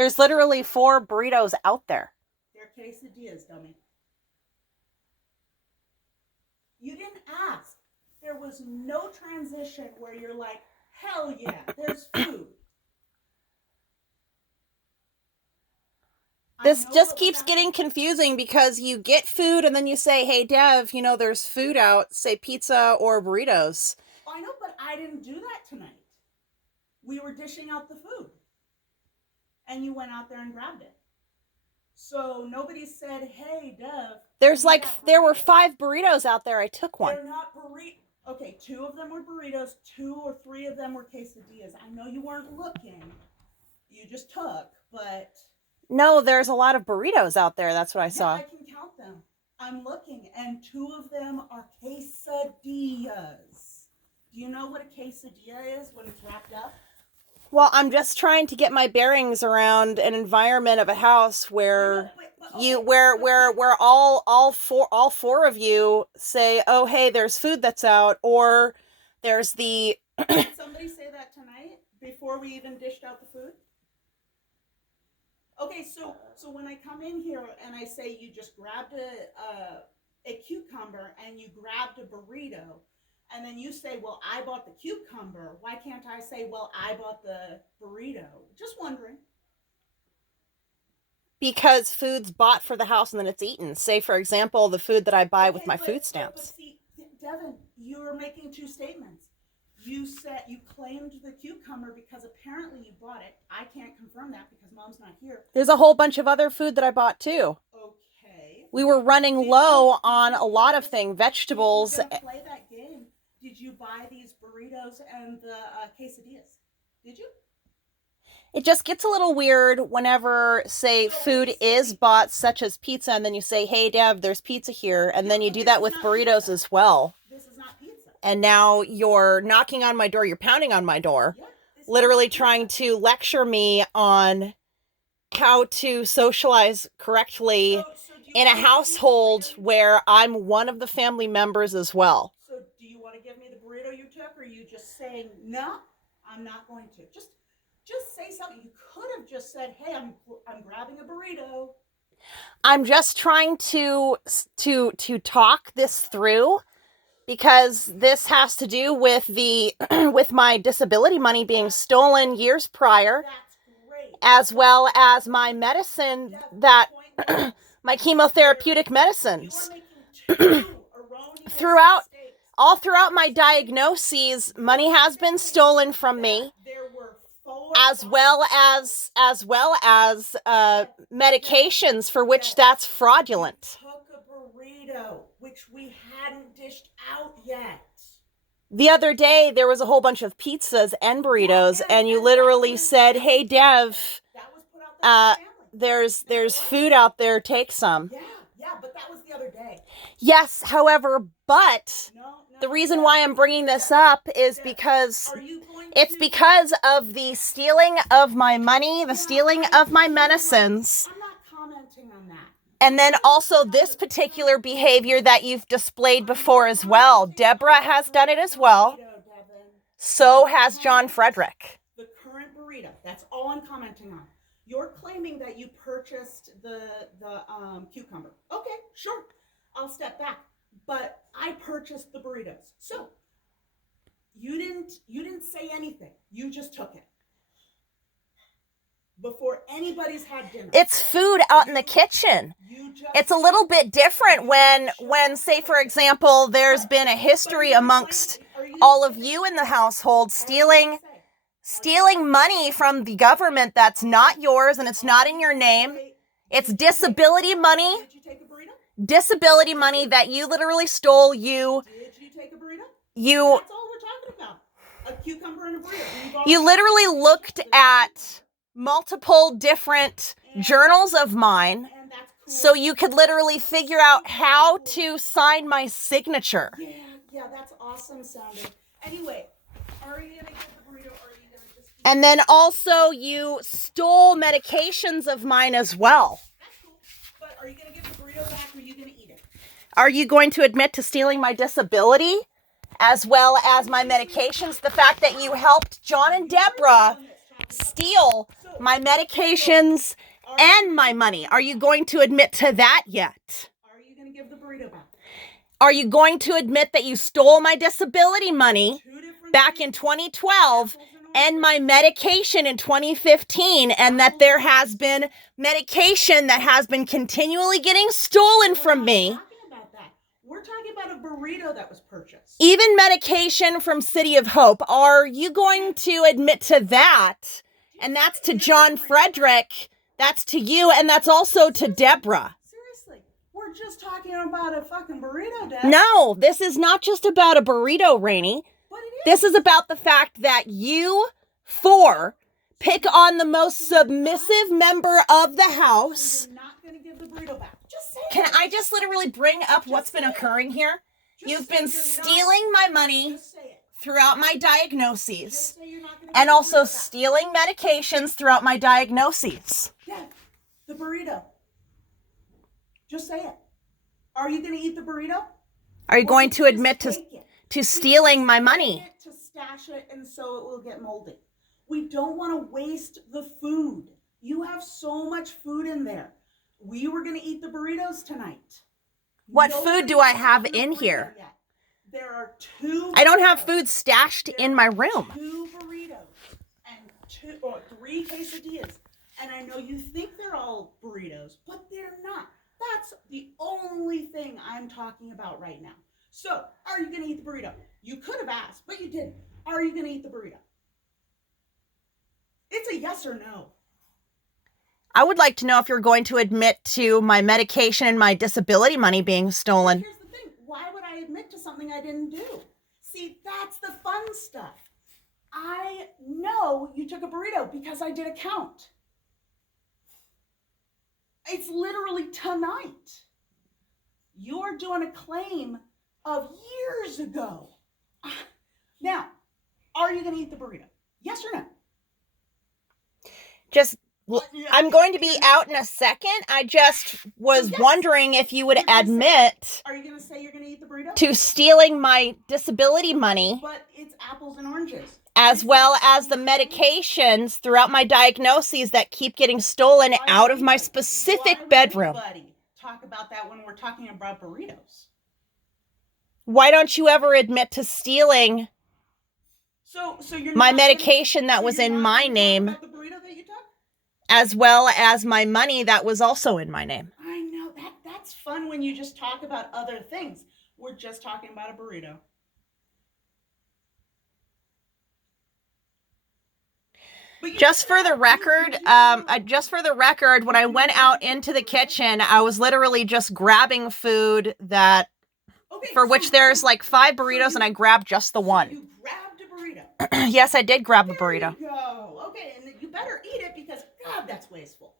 There's literally 4 burritos out there. They're quesadillas, dummy. You didn't ask. There was no transition where you're like, hell yeah, there's food. This just keeps getting confusing because you get food and then you say, hey, Dev, you know, there's food out, say pizza or burritos. I know, but I didn't do that tonight. We were dishing out the food. And you went out there and grabbed it. So nobody said, hey, Dev. There were 5 burritos out there. I took one. They're not burritos. Okay, 2 of them were burritos. 2 or 3 of them were quesadillas. I know you weren't looking. You just took, but... No, there's a lot of burritos out there. That's what I saw. I can count them. I'm looking, and 2 of them are quesadillas. Do you know what a quesadilla is when it's wrapped up? Well, I'm just trying to get my bearings around an environment of a house where where all four of you say, "Oh, hey, there's food that's out," or there's the. Did somebody say that tonight before we even dished out the food? Okay, so when I come in here and I say you just grabbed a cucumber and you grabbed a burrito, and then you say, well, I bought the cucumber, why can't I say, well, I bought the burrito? Just wondering. Because food's bought for the house and then it's eaten. Say, for example, the food that I buy with my food stamps. But see, Devin, you're making 2 statements. You said you claimed the cucumber because apparently you bought it. I can't confirm that because Mom's not here. There's a whole bunch of other food that I bought too. Okay. We were running low on a lot of things, vegetables. We're gonna play that game. Did you buy these burritos and the quesadillas? Did you? It just gets a little weird whenever, say, food is bought, such as pizza, and then you say, hey, Dev, there's pizza here, and then you do that with burritos as well. This is not pizza. And now you're knocking on my door, you're pounding on my door, literally trying to lecture me on how to socialize correctly in a household where I'm one of the family members as well. So do you want to give me the burrito you took, or are you just saying, no, I'm not going to? Just say something. You could have just said, hey, I'm grabbing a burrito. I'm just trying to talk this through because this has to do with with my disability money being stolen years prior. That's great. As well as my medicine my chemotherapeutic medicines. Throughout my diagnoses, money has been stolen from me. As well as medications for which that's fraudulent. You took a burrito, which we hadn't dished out yet. The other day, there was a whole bunch of pizzas and burritos, and you literally said, hey, Dev, there's food out there, take some. Yeah, but that was the other day. Yes, however, but the reason why I'm bringing this up is because it's because of the stealing of my money, the stealing of my medicines. I'm not commenting on that. And then also this particular behavior that you've displayed before as well. Deborah has done it as well. So has John Frederick. The current burrito, that's all I'm commenting on. You're claiming that you purchased the cucumber. Okay, sure. I'll step back. But I purchased the burritos. So you didn't say anything. You just took it. Before anybody's had dinner. It's food out in the kitchen. It's a little bit different when say, for example, there's been a history amongst all of you in the household stealing money from the government that's not yours and it's not in your name. It's disability money. Did you take a burrito? Disability money that you literally stole. Did you take a burrito? That's all we're talking about. A cucumber and a burrito. You literally looked at multiple different journals of mine so you could literally figure out how to sign my signature. Yeah, that's awesome sounding. Anyway, are you going to get the burrito or are you going to just... And then also you stole medications of mine as well. That's cool. But are you going to give the burrito back or are you going to eat it? Are you going to admit to stealing my disability as well as my medications? The fact that you helped John and Deborah steal my medications, and my money. Are you going to admit to that yet? Are you going to give the burrito back? Are you going to admit that you stole my disability money back in 2012 and my medication in 2015, and that there has been medication that has been continually getting stolen from me? We're talking about a burrito that was purchased. Even medication from City of Hope. Are you going to admit to that? And that's to John Frederick. That's to you. And that's also to Deborah. Seriously. We're just talking about a fucking burrito, Dad. No, this is not just about a burrito, Rainey. But it is. This is about the fact that you four pick on the most submissive member of the house. You're not going to give the burrito back. Just say Can it. I just literally bring up what's been occurring here? You've been stealing my money throughout my diagnoses, and also stealing medications throughout my diagnoses. Yeah, the burrito. Just say it. Are you going to eat the burrito? Are you going to admit to stealing my money? To stash it and so it will get moldy. We don't want to waste the food. You have so much food in there. We were going to eat the burritos tonight. What food do I have in here? Yet. There are 2 I don't have food stashed in my room. 2 burritos and 3 quesadillas. And I know you think they're all burritos, but they're not. That's the only thing I'm talking about right now. So, are you going to eat the burrito? You could have asked, but you didn't. Are you going to eat the burrito? It's a yes or no. I would like to know if you're going to admit to my medication and my disability money being stolen. Here's the thing. Why would I admit to something I didn't do? See, that's the fun stuff. I know you took a burrito because I did a count. It's literally tonight. You're doing a claim of years ago. Now, are you going to eat the burrito? Yes or no? I'm going to be out in a second. I just was wondering if you would admit Are you going to say you're going to eat the burrito? to stealing my disability money, But it's apples and oranges. as well as the medications throughout my diagnoses that keep getting stolen out of my specific bedroom. Why would anybody talk about that when we're talking about burritos? Why don't you ever admit to stealing So you're my not medication that gonna, was so you're in not my gonna name, talk about the burrito that you took? as well as my money that was also in my name? I know that's fun when you just talk about other things. We're just talking about a burrito. Just for the record, when I went out into the kitchen, I was literally just grabbing food that, for which there's like 5 burritos, and I grabbed just the one. You grabbed a burrito. Yes, I did grab a burrito. There you go. Okay, and you better eat it because, God, that's wasteful.